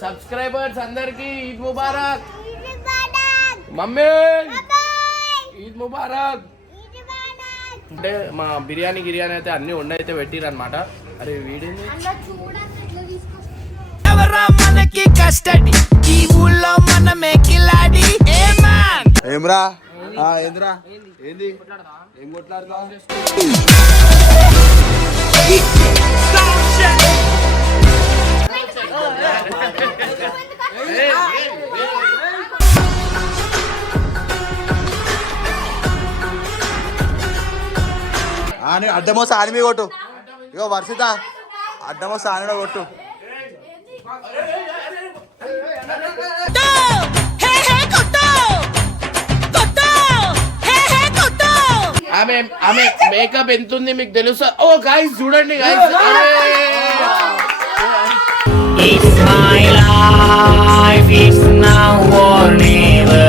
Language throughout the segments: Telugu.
సబ్స్క్రైబర్స్ అందరికి ఈద్ ముబారక్. మమ్మీ! ఈద్ ముబారక్. అంటే మా బిర్యానీ గిర్యానీ అయితే అన్ని ఉండైతే పెట్టిరు అనమాట అరే వీడింది? ఎవరా మనకి కస్టడీ ఈ ఊళ్ళో మనమే కిలాడి. ఏమ్రా? ఆ, ఏందిరా? ఏంది? ఏం కొట్లాడుతా ఆని అడ్డమో సాని కొట్టు. ఇగో వర్షిత అడ్డమో సాని కొట్టు. కొట్టు ఆమె ఆమె మేకప్ ఎంత ఉంది మీకు తెలుసా? ఓ గాయస్ చూడండి guys It's my life, it's now or never.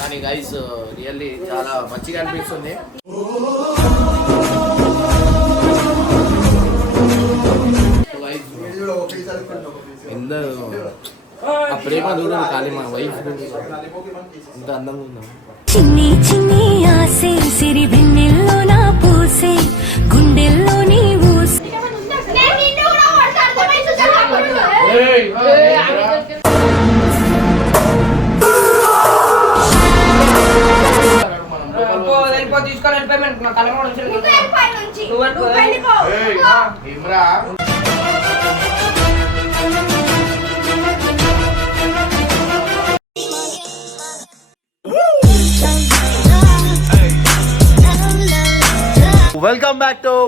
కానీ గైస్ రియల్లీ చాలా మంచిగా అనిపిస్తుంది. ఎంత ఆ ప్రేమ చూడదు కానీ మా వైఫ్ ఇంత అందంగా ఉందా? చిన్ని చిన్ని ఆసే సిరి వెన్నెల్లో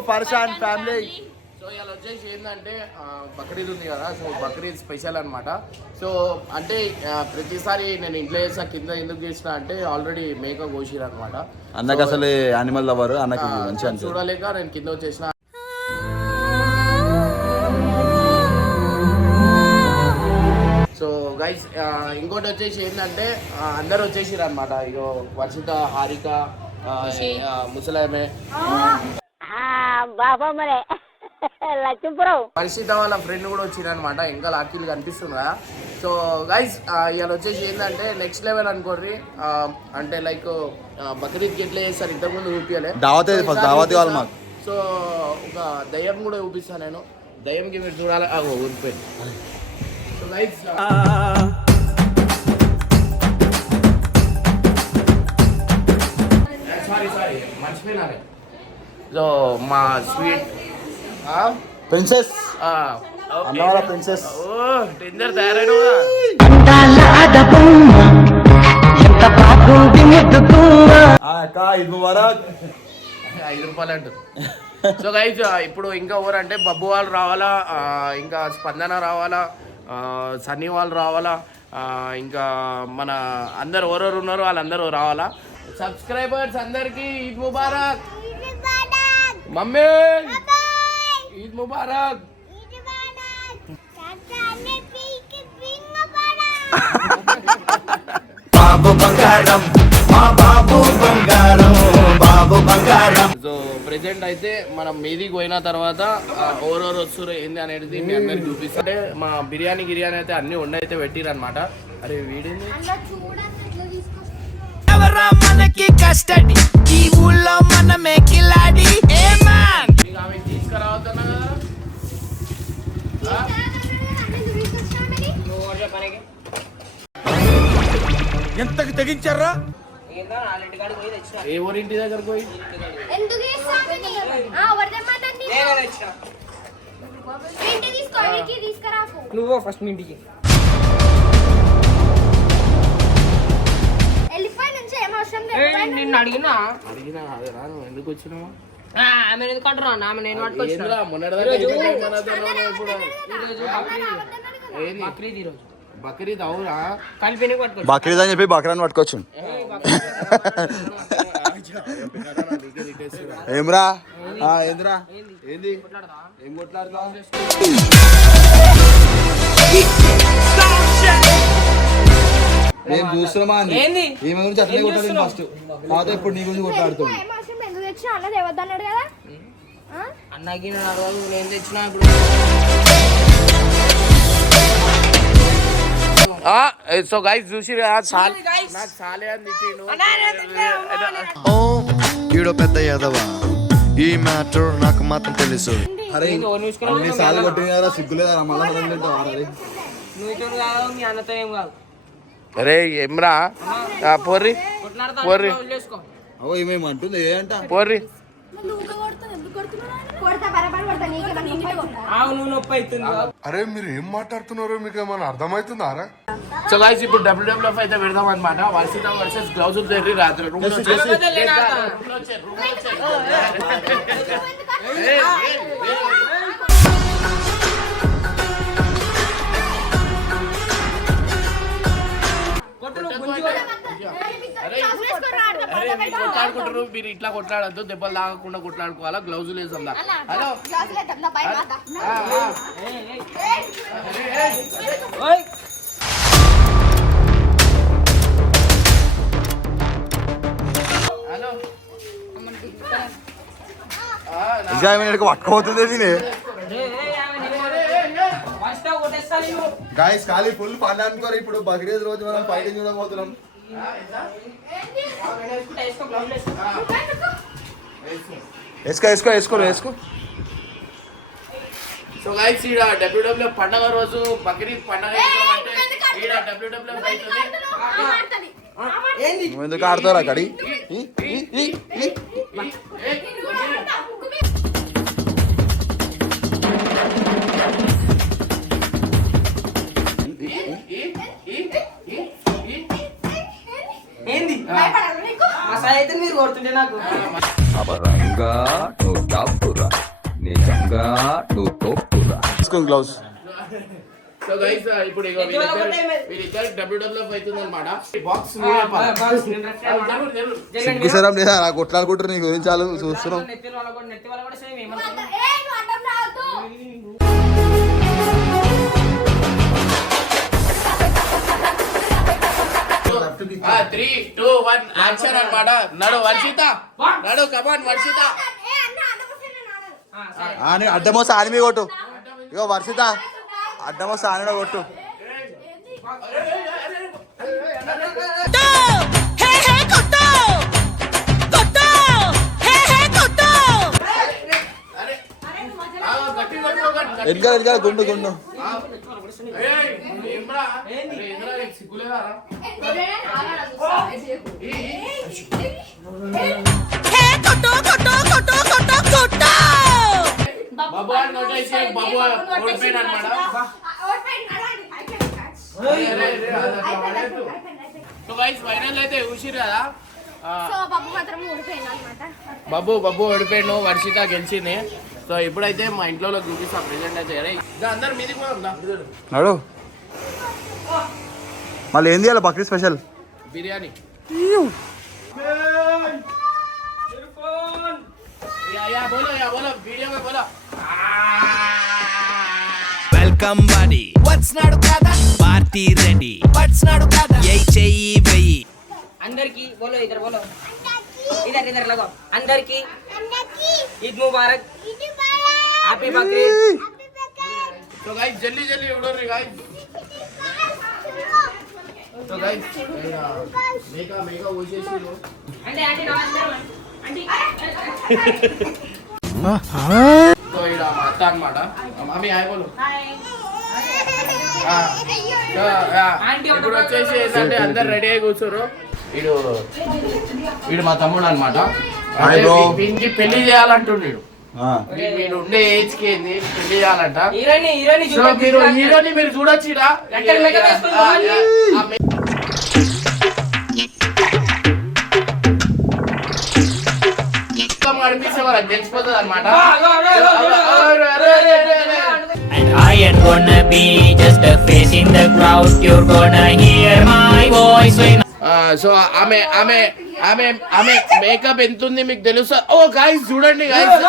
పర్షాన్ ఫ్యామిలీ. సో ఇలా వచ్చేసి ఏంటంటే బక్రీద్ ఉంది కదా సో బక్రీద్ స్పెషల్ అన్నమాట. సో అంటే ప్రతిసారి నేను ఇంట్లో చేసా కింద ఎందుకు చేసిన అంటే ఆల్రెడీ మేక కోసిరు అనమాట అన్నకి అసలు యానిమల్ లవర్ అన్నకి మంచి అనిపిస్తుంది చూడలేక నేను కింద వచ్చేసిన. సో గైస్ ఇంకోటి వచ్చేసి ఏంటంటే అందరు వచ్చేసిరు అనమాట ఇగో వర్షిత హారిక ముసలామె బాబా మరే. లక్ష్మీపురం వాళ్ళ ఫ్రెండ్ కూడా వచ్చిరనమాట ఇంకా లాకీలు కనిపిస్తుందా సో గైస్ ఇవాళ వచ్చేసి ఏంటంటే నెక్స్ట్ లెవెల్ అనుకోర్రి. అంటే లైక్ బక్రీద్కి ఎట్లా చేస్తారు? ఇంతకుముందు చూపించలే దావత్ మాకు. సో ఒక దయ్యం కూడా చూపిస్తాను నేను. దయ్యంకి మీరు చూడాలి. అగో ఊరిపోయింది so guys sorry sorry so మా స్వీట్. ప్రిన్సెస్. ప్రిన్సెస్. ఓ టెండర్ తయారైన ఐదు రూపాయలు అంటు. సో గైజ్ ఇప్పుడు ఇంకా ఎవరంటే బబ్బు వాళ్ళు రావాలా? ఇంకా స్పందన రావాలా? సన్నీ వాళ్ళు రావాలా? ఇంకా మన అందరు ఎవరెవరు ఉన్నారో వాళ్ళందరూ రావాలా? సబ్స్క్రైబర్స్ అందరికి ఈద్ ముబారక్. మమ్మీ! ఈద్ ముబారక్! బాబు బంగారం మా బాబు బంగారం బాబు బంగారం. సో ప్రెసెంట్ అయితే మనం మీదికి పోయిన తర్వాత ఓరోరు వస్తురు ఏంది అనేది మీ అందరికి చూపిస్తా. అంటే మా బిర్యానీ గిర్యానీ అయితే అన్ని ఉండైతే పెట్టిరు అనమాట అరే వీడింది? మనకి కస్టడీ? ఈ ఊళ్ళో మనమే కిలాడి. తీసుకురావద్దన్నా కదా? ఎంతకు తెగించారా? ఏ ఊరింటి దగ్గరకు పోయి? ఎందుకు ఇంటికి తీసుకో తీసుకురాకు. నువ్వు ఫస్ట్ ఇంటికి. నిన్ను అడిగినా? అడిగినా నువ్వు ఎందుకు వచ్చినావా? ఆమె ఎందుకు ఆమె నేను పట్టుకొచ్చిన. బక్రీద్. అవురా అని చెప్పి బక్రాన్ని పట్టుకోవచ్చు ఏమ్రా ఏందిరా ఏంది ఏం కొట్లాడుతా మేము చూస్తున్నామా? ఈమె గురించి కొట్టాలి ఫస్ట్ ఇప్పుడు నీ గురించి కొట్లాడుతుంది? తెచ్చినా అన్నది ఇవ్వద్దన్నాడు కదా? అన్నకి నేను తెచ్చినా ఇప్పుడు. సో గైస్ చూసి ఈడో పెద్ద యాదవ? ఈ మ్యాటర్ నాకు మాత్రం తెలుసు. అరే అన్ని సార్లు కొట్టింది కదా సిగ్గులేదా మళ్ళీ అరే? ఏమ్రా? పోర్రి. పోర్రి. అవో ఏమేమి అంటుంది? ఏ అంట? పోర్రి. అరే మీరు ఏం మాట్లాడుతున్నారో మీకు ఏమైనా అర్థమవుతుందారా సో గైస్ ఇప్పుడు డబ్ల్యూడబ్ల్యూఎఫ్ అయితే పెడదాం అనమాట వర్షిత వర్సెస్ గ్లౌజ్ తెర్రి రాత్రి రూమ్లో చేసి room లో వచ్చే- room లో వచ్చే. కొట్టు నువ్వు గుంజి కొట్టు. అరే అరే మీరు కొట్లాడుకుంటారు మీరు ఇట్లా కొట్లాడద్దు దెబ్బలు తాగకుండా కొట్లాడుకోవాలా గ్లౌజులు వేసాం దా హలో? ఆ, ఆ. ఓయ్ హలో? ఆ, నా- ఇంకా ఏమైనా పట్టుకోపోతుంది నేనే ఫస్ట్ కొట్టేస్తా నేను గాయస్ ఖాళీ ఫుల్ పని అనుకోరు ఇప్పుడు బక్రీద్ రోజు మనం ఫైటింగ్ చూడబోతున్నాం. వేసుకో వేసుకో వేసుకో వేసుకో సో గైస్ ఈడ డబ్ల్యూడబ్ల్యూ పండగ రోజు బక్రీద్ పండగ అంటే ఈడ డబ్ల్యూడబ్ల్యూ అవుతుంది నువ్వు ఎందుకు ఆడతావు అక్కడి మీరు కొడుతుంటే నాకు అబరంగా నువ్వు డాపురా నిజంగా నువ్వు తోపురా వేసుకో గ్లౌస్ సో గైస్ ఇప్పుడు ఇగో ఎత్తి వాళ్ళ కొట్టే వీళ్ళిద్దరు వీళ్ళిద్దరు డబ్ల్యూడబ్ల్యూ అవుతుంది అనమాట బాక్స్ జరుగు సిగ్గు సరం లేదా? నాకు కొట్లాడుకుంటారు నీ గురించి చాలు చూస్తున్నాం. త్రీ టూ వన్ యాక్షన్ అన్నమాట నడు వర్షిత నడు కమాన్ వర్షిత ఆని అడ్డమో సాని మీద కొట్టు ఇగో వర్షిత అడ్డమో సాని కొట్టు గట్టి. వెనకాల వెనకాల గుండు గుండు ఏయ్, ఏమ్రా? అరే, ఏంద్రా, నీకు సిగ్గులేదారా? ఈ, ఈ. బాబు అని నోటేసి బాబు ఓడిపోయిన అనమాట సో గైస్ ఫైనల్ అయితే చూసిరు కదా ఆ, బాబు బాబు ఓడిపోయాడు వర్షిత గెలిచింది సో ఇప్పుడైతే మా ఇంట్లో చూపిస్తా ప్రెసెంట్ అయితే అరే ఇక అందరు మీది కూడా ఉందా నడు మళ్ళీ ఏం చేయాలి బక్రీద్ స్పెషల్? బిర్యానీ. అందరికి బోలో ఇద్దరు బోలో. ఇద్దరు ఇద్దరు లగో. అందరికి Eid Mubarak. Happy Bakrid so guys ఎవడో Uh, అత్త అనమాట మమ్మీ హాయ్ ఇప్పుడు వచ్చేసి ఏంటంటే అందరు రెడీ అయి కూర్చోరు వీడు వీడు మా తమ్ముడు అనమాట పెళ్ళి చేయాలంటుండీడు వీడు ఉండే ఏజ్కి పెళ్ళి చేయాలంట హీరోయిన్ హీరోయిన్ సో మీరు హీరోని మీరు చూడొచ్చు ఈడ. ఎక్కడ makeup వేసుకొని ఆ, పోవాలి? ఆ, మే- మొత్తం కనిపిస్తే వాళ్ళకి తెలిసిపోతుంది అనమాట And I am gonna be just a face in the crowd. You're gonna hear my voice when so ఆమె ఆమె ఆమె ఆమె మేకప్ ఎంత ఉంది మీకు తెలుసా ఓ గాయస్ చూడండి guys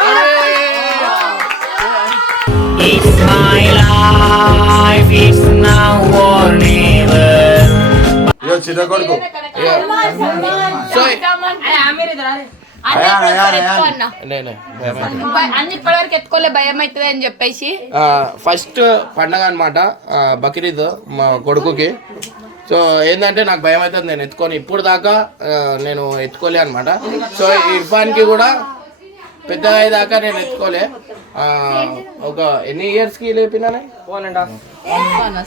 it's my life. It's now or never. ఇగో చిన్న కొడుకు. అన్న. ఇప్పటివరకు ఎత్తుకోలే భయం అవుతుంది అని చెప్పేసి. ఫస్ట్ పండగ అనమాట బక్రీద్ మా కొడుకుకి. సో ఏంటంటే నాకు భయం అవుతుంది నేను ఎత్తుకొని. ఇప్పుడు దాకా నేను ఎత్తుకోలే అనమాట సో ఇర్ఫాన్కి కూడా పెద్దగా అయ్యేదాకా నేను ఎత్తుకోలే. ఒక ఎన్ని ఇయర్స్కి లేపినానే? One and half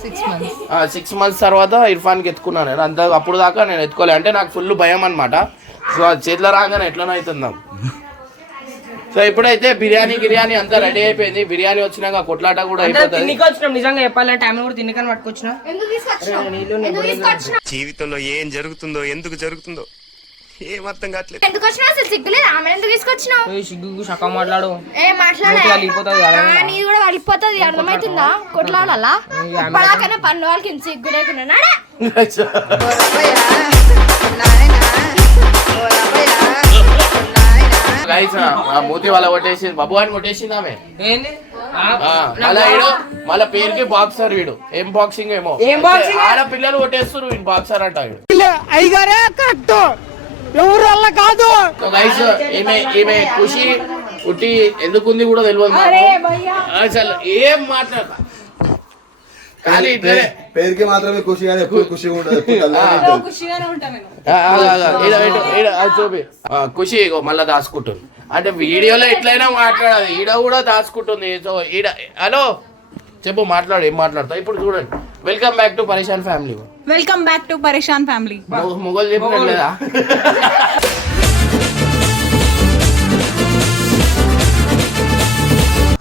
six months six months తర్వాత ఇర్ఫాన్కి ఎత్తుకున్నాను. నేను అంత అప్పుడు దాకా నేను ఎత్తుకోలే. అంటే నాకు ఫుల్ భయం అనమాట సో అది చేతిలో రాగానే ఎట్లనో అవుతుంది నాకు సో ఇప్పుడైతే బిర్యానీ గిర్యానీ అంతా రెడీ అయిపోయింది. బిర్యానీ వచ్చినాక కొట్లాట కూడా అయిపోతుంది. నిజంగా చెప్పాలంటే టైం కూడా తిన్నికని పట్టుకొచ్చిన. జీవితంలో ఏం జరుగుతుందో ఎందుకు జరుగుతుందో. ఏం అర్థం కావట్లేదు. ఎందుకు వచ్చినావు? అసలు సిగ్గులేదు. ఆమె ఎందుకు తీసుకొచ్చినావు? ఏయ్, సిగ్గు సగం మాట్లాడు. ఏ మాట్లాడే మూతి వలిగిపోతుంది కదా. ఆ, నీది కూడా వలిపోతుంది అర్థమవుతుందా కొట్లాడాలా? ఇప్పటిదాకానే పన్ను వాళ్ళకి సిగ్గు లేకుండా మూతి వాళ్ళ కొట్టేసింది. బాబు అని కొట్టేసింది ఆమె. ఏంది? మళ్ళా వీడు మళ్ళా పేరుకి బాక్సర్ వీడు. ఏం బాక్సింగ్ ఏమో? ఏం? ఆడ పిల్లలు కొట్టేస్తారు వీడు బాక్సర్ అంట వీడు. సో గైస్ ఈమె ఈమె ఖుషి పుట్టి ఎందుకుంది కూడా తెలియదు. అసలు ఏం మాట్లాడ కానీ పేరుకి మాత్రమే ఖుషి కానీ ఖుషిగా ఉండదు ఖుషి మళ్ళా దాచుకుంటుంది. అంటే వీడియోలో ఎట్లయినా మాట్లాడాలి. ఈడ కూడా దాచుకుంటుంది. సో ఈడ హలో? చెప్పు మాట్లాడు ఏం మాట్లాడతావు? ఇప్పుడు చూడండి. Welcome back to Pareshan family welcome back to Pareshan family మొగలు చెప్పినట్టు లేదా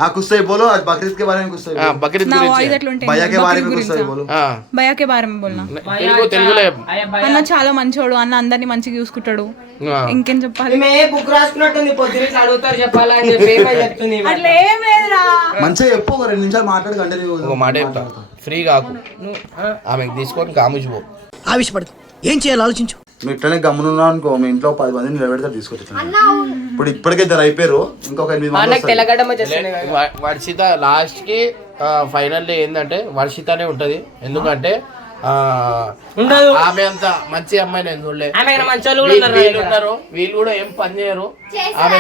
हाँ कुछ सही बोलो आज बकरीद के बारे में कुछ सही ఆ, बोलो బక్రీద్ నా వాయిస్ గురించి ఎట్లుంటే भैया के बारे में कुछ सही बोलो ఆ, భయ్యా కే బారే మే బోల్నా తెలుగు తెలుగులో చెప్పు. అయ్యా, భయ. అన్న చాలా మంచోడు అన్న అందరిని మంచిగా చూసుకుంటాడు ఆ. ఇంకేం చెప్పాలి ఈమె బుక్ రాసుకున్నట్టుంది పొద్దున్న ఇట్లా అడుగుతారు చెప్పాలా అని చెప్పి ఏమని చెప్తుంది ఈమె. అట్లా ఏం లేదురా మంచిగా చెప్పు ఒక రెండు నిమిషాలు మాట్లాడి కంటిన్యూ ఒక మాట చెప్తా. ఫ్రీ కాకు. నువ్వు, ఆ, ఆమెకు తీసుకొని కాముచిపో ఆవిషపడదు ఏం చేయాలో ఆలోచించు. నువ్వు ఇట్లనే గమ్మునున్నావు అనుకో మీ ఇంట్లో పది మందిని నిలబెడతారు తీసుకొచ్చి ఇప్పుడు ఇప్పటికే ఇద్దరు అయిపోయారు ఇంకొక ఎనిమిది మా మంది వర్షిత లాస్ట్కి ఫైనల్ ఏంటంటే వర్షితనే ఉంటది. ఎందుకంటే. ఆమె అంత మంచి అమ్మాయి నేను చూడలే. ఆమె దగ్గర మంచోళ్ళు కూడా వీ- ఉన్నారు నా వీళ్ళు. ఉన్నారు వీళ్ళు కూడా ఏం పని చేయరు. ఆమె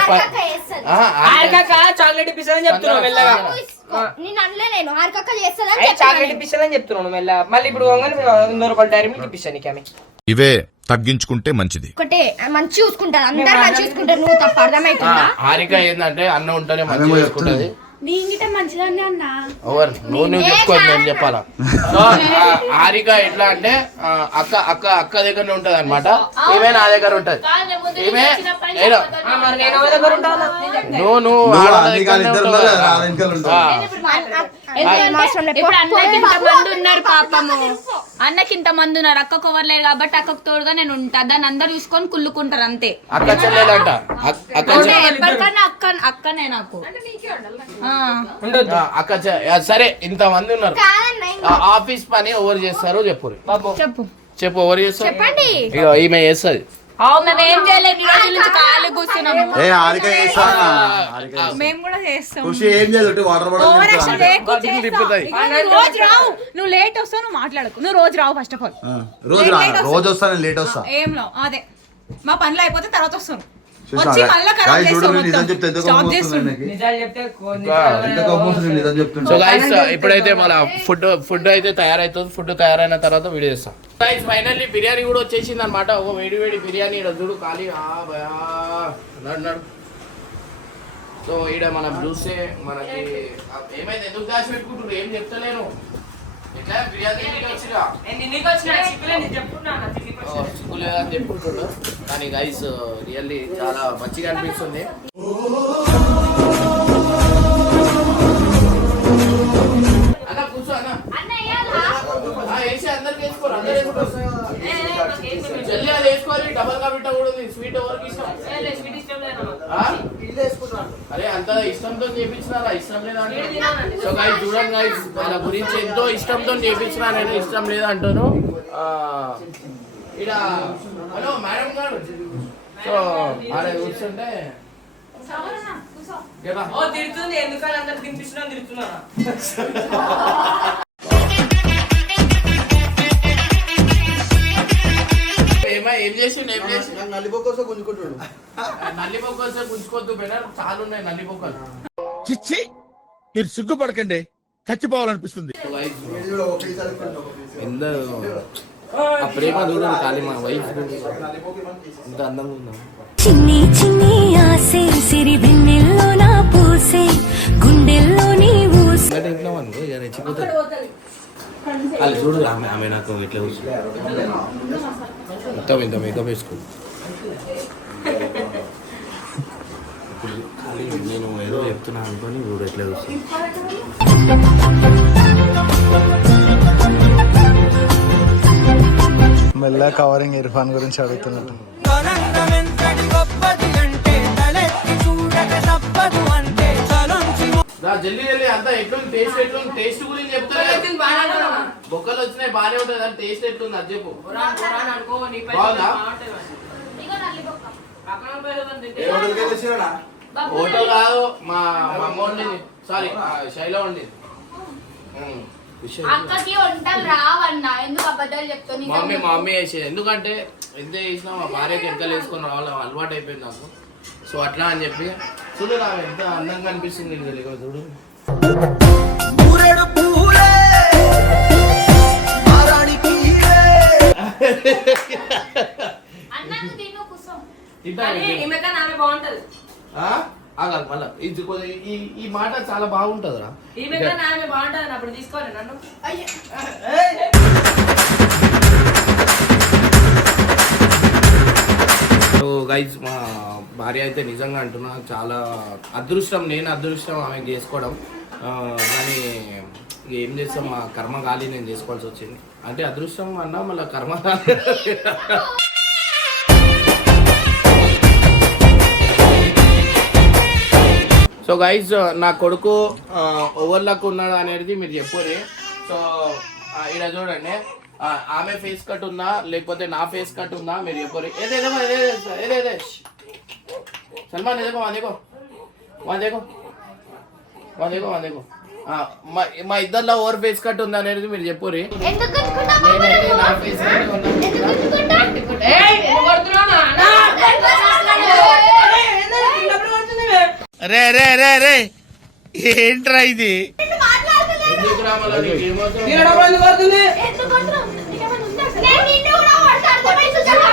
చాక్లెట్ ఇప్పిస్తుందని చెప్తున్నావు మెల్లగా. చాక్లెట్ చెప్పాను ఇప్పిస్తుందని చెప్తున్నాను మెల్ల మళ్ళీ ఇప్పుడు వంగని వంద రూపాయలు డైరీ మిల్క్ ఇప్పిస్తాను నీకు ఆమె. ఇవే తగ్గించుకుంటే మంచిది. ఒకటే మంచి చూసుకుంటారు. అందరు మంచి చూసుకుంటారు. నువ్వు తప్ప హారిక ఏంటంటే అన్న ఉంటేనే మంచి చేసుకుంటది. నువ్వు నువ్వు నేను చెప్పాలా? సో ఆ, హారిక ఎట్లా అంటే అక్క అక్క అక్క దగ్గర ఉంటది అనమాట ఈమె నా దగ్గర ఉంటది. ఈమె ఏదో, ఆ, మరి నేను ఎవరి దగ్గర ఉంటాను? నువ్వు నువ్వు నువ్వు ఆడవాళ్ళ అన్ని దగ్గరనే కాదు, ఇద్దరు ఉంటావు ఉన్నారు కదా. కదా, వాళ్ళ వెనకాల ఉంటావు. ఆ. ఇప్పుడు అన్నకి ఇంత మంది ఉన్నారు. అక్కకు ఎవరు లేరు కాబట్టి అక్కకు తోడుగా నేను ఉంటా. దాన్ని అందరు చూసుకొని కుళ్ళుకుంటారు అంతే. అక్క చెల్లెలంట. అక్- అక్క అక్కనే నాకు. ఉండొద్దు. ఆ, అక్క సరే ఇంత మంది ఉన్నారు ఆఫీస్ పని ఎవరు చేస్తారు చెప్పు. బాబు. చెప్పు. చెప్పు ఎవరు చేస్తారు? చెప్పండి. ఇక ఈమె చేస్తుంది. నువ్వు రోజు రావు. నువ్వు లేట్ వస్తావు నువ్వు మాట్లాడకు. నువ్వు రోజు రావు ఫస్ట్ ఆఫ్ ఆల్ రోజు రా రోజు వస్తాను లేట్ వస్తా. ఏం లో అదే. మా పనులు అయిపోతే తర్వాత వస్తాను. సో గైస్ ఇప్పుడైతే మన ఫుడ్ ఫుడ్ అయితే తయారైతుంది. ఫుడ్ తయారైన తర్వాత వీడియో చేస్తాం. గైస్ ఫైనల్లీ బిర్యానీ కూడా వచ్చేసింది అనమాట ఒక వేడి వేడి బిర్యానీ ఈడ చూడు ఖాళీ. నడు నడు. సో ఈడ మనం చూస్తే మనకి ఏమైంది? ఎందుకు దాచి పెట్టుకుంటున్నారు ఏం చెప్తలేను. ఎట్లా వచ్చిన చిక్కులే చెప్పుకుంటుండ్రు కానీ గైస్ రియల్లీ చాలా మంచిగా అనిపిస్తుంది. అంత ఇష్టంతో చేపించినారా? ఇష్టం లేదా సో గైస్ చూడండి గైస్ వాళ్ళ గురించి ఎంతో ఇష్టంతో చేపించినా నేను ఇష్టం లేదా అంటాను ఆ, ఈడ హలో మేడం గారు. సో ఆడ కూర్చుంటే కదా ఓ తిడుతుంది. ఎందుకని అందరు తినిపిస్తున్నా తిడుతున్నా ఏం చేసిండు ఏం చేసిండు? గుంజుకుంటాడు నల్లి గుంజుకోవద్దు బెటర్ చాలా ఉన్నాయి నల్లి బొక్కలు. చిచ్చి మీరు సిగ్గుపడకండి చచ్చిపోవాలనిపిస్తుంది. ఎంత ఆ ప్రేమ చూడండి ఖాళీ మా వైఫ్. ఇంత అందంగా ఉందా? చిన్ని చిన్ని ఆసే సిరి నా పూసే గుండెల్లో నీ ఊసే. అనుకో ఇక చూడు ఆమె ఆమె నాకు ఇట్లా కూర్చో మొత్తం ఇంత మేకప్ వేసుకో ఇప్పుడు నేను ఏదో చెప్తున్నా అనుకొని చూడు ఎట్లా చూస్తాను మెల్ల కవరింగ్ ఇర్ఫాన్ గురించి అడుగుతున్నట్టు రా జల్దీ జల్దీ అంతా ఎట్లుంది? టేస్ట్ ఎట్లుంది? టేస్ట్ గురించి చెప్తారా? బొక్కలు వచ్చినాయి బాగానే ఉంటుంది? అని టేస్ట్ ఎట్లుంది? అది చెప్పు. బాగుందా? హోటల్ కాదు మా మా అమ్మ వండింది. సారీ శైల వండింది. అక్కకి వంటలు రావన్నా ఎందుకు అబద్ధాలు మమ్మీ మా మమ్మీ వేసేది ఎందుకంటే ఎంత చేసినా మా భార్యకి ఎంత వేసుకొని రావాలి అలవాటు అయిపోయింది నాకు. సో అట్లా అని చెప్పి చూడు నా ఎంత అందంగా అనిపిస్తుంది నీకు తెలియదు చూడు? ఆగాలి మళ్ళా. ఇది ఈ ఈ మాట చాలా బాగుంటది అప్పుడు తీసుకోవాలి నన్ను సో గైజ్ మా భార్య అయితే నిజంగా అంటున్నా చాలా అదృష్టం నేను అదృష్టం ఆమె చేసుకోవడం. కానీ ఏం చేస్తాం మా కర్మ గాలి నేను చేసుకోవాల్సి వచ్చింది. అంటే అదృష్టం అన్నా మళ్ళీ కర్మ సో గైజ్ నా కొడుకు ఓవర్లక్ ఉన్నాడు అనేది మీరు చెప్పరు. సో ఇక్కడ చూడండి. ఆమె ఫేస్ కట్ ఉందా లేకపోతే నా ఫేస్ కట్ ఉందా మీరు చెప్పరు ఏదేదో ఏదేదే సల్మాన్ ఏదేకో వా దేకో వా దేకో వా దేకో వా దేకో ఆ, మా మా ఇద్దరిలో ఓవర్ ఫేస్ కట్ ఉందా అనేది మీరు చెప్పురి ఎందుకు ఎందుకు రే రే రే రే ఏంట్రా ఇది ఎందుకు రా మళ్ళా నీకు ఏమవుతుంది? ఎందుకు కొడుతున్నావు? నీకేమైనా ఉందా అసలు? నేను నిన్ను కూడా కొడతాను.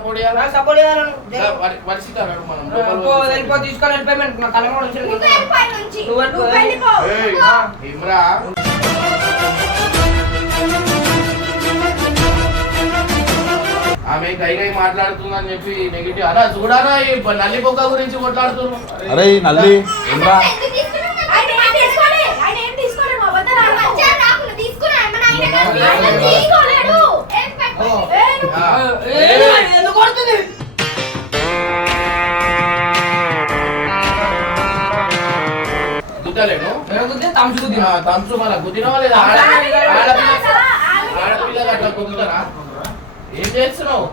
సపోర్ట్ చేయాలా? రా, వరి- వరిసిత రాడు మనం. తీసుకొని వెళ్ళిపోయి కూడా ఉంచలేదు. నువ్వు వెళ్ళిపో ఇమ్రా. ఆమె మాట్లాడుతుందని చెప్పి నెగిటివ్ అలా చూడాలా ఈ నల్లి బొక్క గురించి అరే నల్లి? ఎందుకు గుద్దలేను మన గుద్దినవా లేదా ఆడపిల్ల అట్లా గుద్దుతారా ఏం చేస్తున్నావు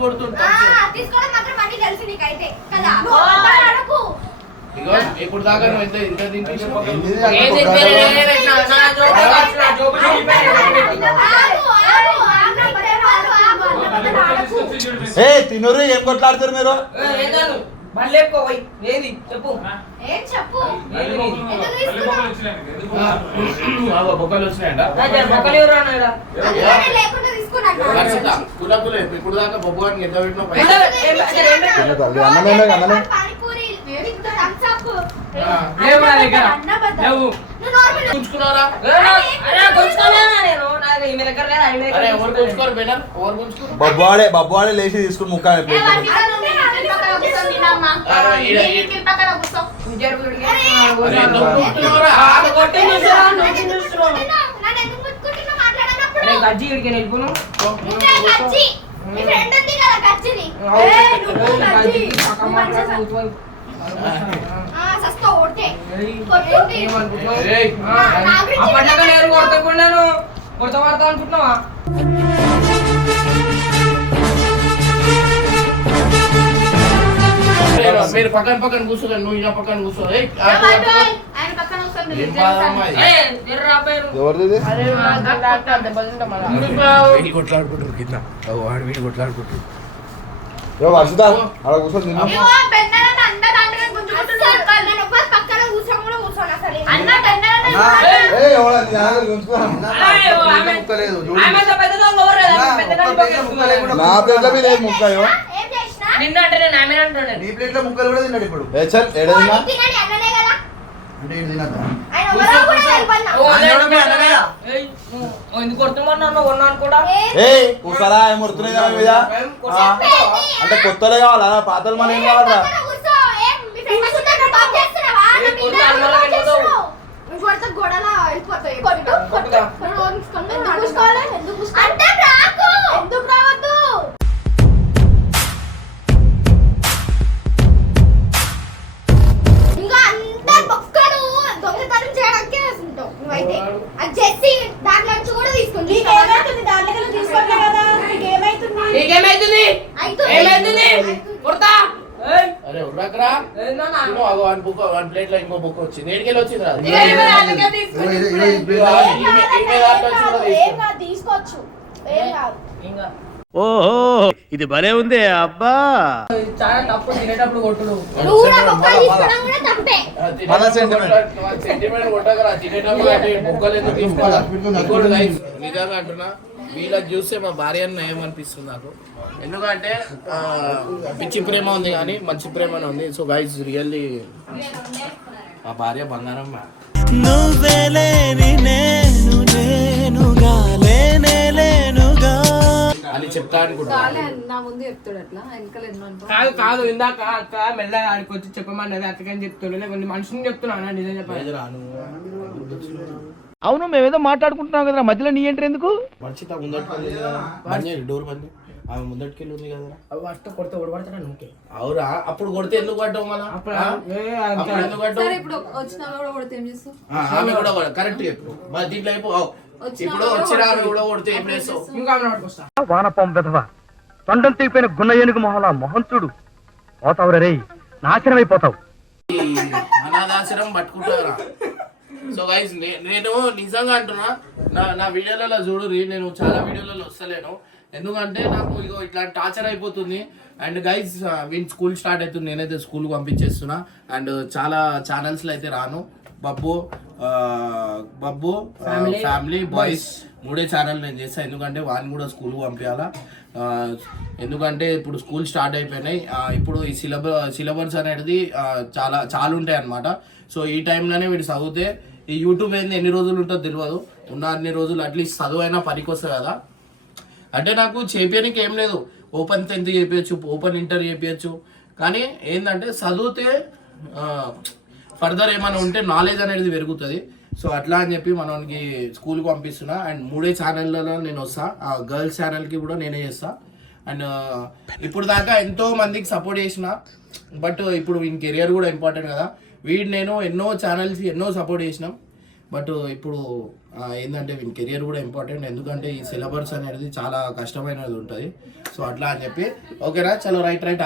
కొడుతుంటా ఇప్పుడు దాకా నువ్వు ఎంత ఇంత ఆడకు. ఏ తినురు ఏం కొట్లాడుతారు మీరు పోయి ఏది? చెప్పు. ఏం చెప్పు? బొక్కలు వచ్చినాయంట. ఎవరు? ఇప్పుడు దాకా ఎంత బొబ్బవాడే బొబ్బవాడే లేచి తీసుకుని ముక్క గజ్జి ఇడికి వెళ్ళిపోను ఇంకా గజ్జి. మీ మీరు- పక్కన పక్కన కూర్చోండి నువ్వు ఇలా పక్కన కూర్చో. ఎవరిది కొట్లాడుకుంటారు కింద. వాడు వీడి కొట్లాడుకుంటారు వర్షిత అక్కడ కూర్చొని నీ ప్లేట్ల మీద ఏం ముక్కాయో ఏం చేసినా? నిన్ను అంటే నేను ఆమె అంటున్నాను నీ ప్లేట్లో ముక్కలు కూడా తిన్నాడు ఇప్పుడు. అంటే ఎందుకు కొత్తలే కావాలా? పాతలు మన ఏం ఏ, కావాలా పక్కన వేసుకుంటావు నువ్వైతే అది చేసి దాంట్లో నుంచి కూడా తీసుకుంది ఏమైతుంది? దాంట్లో తీసుకోవట్లే కదా. ఏమైతుంది నీకేమైతుంది? ఏమైతుంది? కొడతా ఏయ్, అరే ఉర్రకరా. ఏందన్నా? ఇదిగో, అగో వన్ బుక్ వన్ ప్లేట్లో ఇంకో బుక్ వచ్చింది. ఏడికెళ్ళి వచ్చింది తీసుకోవచ్చు. ఓహో ఇది భలే ఉంది అబ్బా. చాలా తప్పు తినేటప్పుడు కొట్టుడు. నువ్వు కూడా బొక్కలు తీసుకోవడం కూడా తప్పే. ఆ, తినేటప్పుడు మళ్ళా sentiment. కొట్ట- ఆ, sentiment కొట్టకరా, తినేటప్పుడు అంటే బుక్కలు ఎందుకు తీసుకోవాలా? ఇంకోటి guys, నిజంగా అంటున్నా వీళ్ళకి చూస్తే మా భార్య ఏమనిపిస్తుంది నాకు? ఎందుకంటే ఆ, పిచ్చి ప్రేమ ఉంది కానీ మంచి ప్రేమ ఉంది. సో గైస్ రియల్లీ మా భార్య బంగారం నువ్వే లేని నేను నేనుగా లేనే. అని చెప్తా కాదు కాదు ఇందాక అక్క మెల్లగా ఆడికి వచ్చి చెప్పమన్నది అక్కకని చెప్తుండే. లేకపోతే మనిషిని చెప్తున్నా నిజం చెప్పాలి. అవును మేమేదో మాట్లాడుకుంటున్నాం కదా మధ్యలో నీ ఎంట్రీ ఎందుకు? మర్చితా డోర్ బంద్. ఆమె ముందట్టుకెళ్ళి ఉంది కదా అవి కొడితే ఓడబడతాడా నువ్వుకే. అవురా అప్పుడు కొడితే ఎందుకు కొట్టావు మళ్ళా? అప్పుడు ఎందుకు కొట్టావు ఇప్పుడు వచ్చిన కూడా కొడితే ఏం చేస్తావు? ఆ, ఆమె కూడా కరెక్ట్ చెప్పు. మరి దీంట్లో అయిపో ఇప్పుడు కూడా కొడితే ఏం చేస్తావు? ఇంకా ఆమె పట్టుకొస్తా. వానపం విధవ. తొండం తెగిపోయిన గున్న ఏనుగు మొహలా మొహం చూడు పోతావు రే నాశనం అయిపోతావు. ఈ అనాథాశ్రమం పట్టుకుంటారా సో గైస్ నేను నిజంగా అంటున్నా నా నా వీడియోలలో చూడు నేను చాలా వీడియోలలో వస్తలేను. ఎందుకంటే నాకు ఇగో ఇట్లా టార్చర్ అయిపోతుంది. And guys when school start అవుతుంది. నేనైతే స్కూల్ పంపించేస్తున్నా. అండ్ చాలా ఛానల్స్లో అయితే రాను. బబ్బు ఆ, బబ్బు ఫ్యామిలీ బాయ్స్ మూడే ఛానల్ నేను చేస్తాను ఎందుకంటే వాడిని కూడా స్కూల్ పంపించాలా ఎందుకంటే ఇప్పుడు స్కూల్ స్టార్ట్ అయిపోయినాయి. ఇప్పుడు ఈ సిలబస్ సిలబస్ అనేది చాలా చాలా ఉంటాయి అన్నమాట. సో ఈ టైంలోనే వీడు చదివితే ఈ యూట్యూబ్ ఏంది ఎన్ని రోజులు ఉంటుందో తెలియదు ఉన్న అన్ని రోజులు అట్లీస్ట్ చదువు అయినా పనికొస్తుంది కదా. అంటే నాకు చేపించడానికి ఏం లేదు. ఓపెన్ టెన్త్ చేపించచ్చు ఓపెన్ ఇంటర్ చేపించచ్చు కానీ ఏంటంటే చదివితే ఫర్దర్ ఏమైనా ఉంటే నాలెడ్జ్ అనేది పెరుగుతుంది. సో అట్లా అని చెప్పి మనకి స్కూల్కి పంపిస్తున్నా. అండ్ మూడే ఛానళ్ళలో నేను వస్తా. ఆ గర్ల్స్ ఛానల్కి కూడా నేనే చేస్తా. అండ్ ఇప్పుడు దాకా ఎంతో మందికి సపోర్ట్ చేసిన. బట్ ఇప్పుడు వీని కెరియర్ కూడా ఇంపార్టెంట్ కదా. వీడు నేను ఎన్నో ఛానల్స్ ఎన్నో సపోర్ట్ చేసినాం. బట్ ఇప్పుడు ఏంటంటే వీని కెరియర్ కూడా ఇంపార్టెంట్ ఎందుకంటే ఈ సిలబస్ అనేది చాలా కష్టమైనది ఉంటుంది. సో అట్లా అని చెప్పి. ఓకేనా చలో రైట్ రైట్.